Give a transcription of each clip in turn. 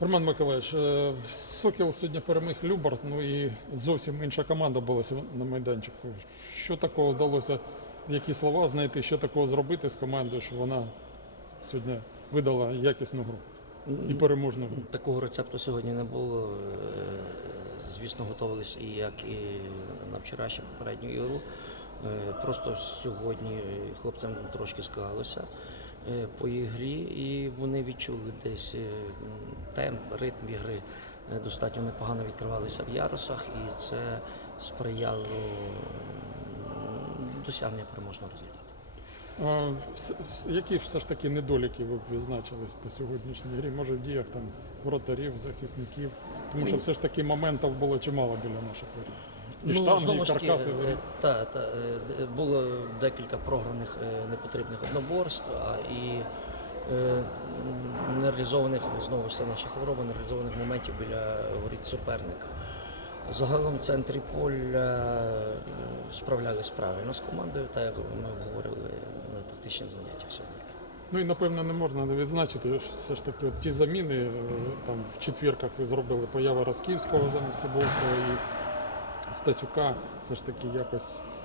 Роман Миколаївич, е, Сокіл сьогодні переміг Любарт, ну і зовсім інша команда була на майданчику. Що такого вдалося, які слова знайти, що такого зробити з командою, що вона сьогодні видала якісну гру і переможну гру? Такого рецепту сьогодні не було. Е, Звісно, готувалися і як і на вчорашню попередню ігру. Е, Просто сьогодні хлопцям трошки склалося е, по ігрі, і вони відчули десь темп, ритм ігри. Е, Достатньо непогано відкривалися в ярусах, і це сприяло м, досягненню переможного результату. А, Які все ж таки недоліки ви б відзначились по сьогоднішній грі? Може в діях там воротарів, захисників? Тому що все ж таки моментів було чимало біля наших воріт. І штанги, Ну, знову ж таки, каркаси. е, та, та, е, було декілька програних непотрібних одноборств, а і нереалізованих, знову ж це наші хвороби, нереалізованих моментів біля воріт суперника. Загалом в центрі поля е, справлялись правильно з командою, так як ми говорили на тактичних заняттях сьогодні. Ну і напевно не можна не відзначити все ж таки от ті заміни е, там в четвірках ви зробили поява Росківського замість Фібовського і Стасюка все ж таки якось е,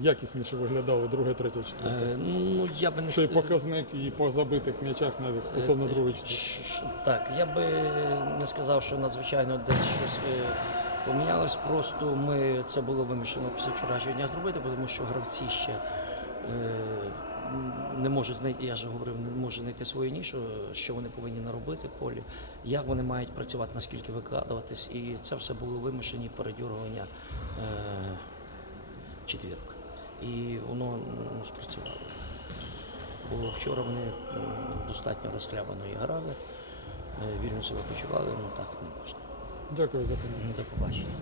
якісніше виглядали друге, третє, четверте. Е, ну, я би не Цей с- показник і по забитих м'ячах навіть стосовно Е, другої ш- Так, я би не сказав, що надзвичайно десь щось е, помінялось. Просто ми це було вимушено після вчорашнього дня зробити, тому що гравці ще е, не можуть знайти, я ж говорив, не можуть знайти свою нішу, що вони повинні наробити в полі, як вони мають працювати, наскільки викладуватись. І це все було вимушені передюргування е, четвірок. І воно ну, спрацювало. Бо вчора вони достатньо розхлябано і грали, е, вільно себе почували, ну так не можна. Дякую за коментар. До побачення.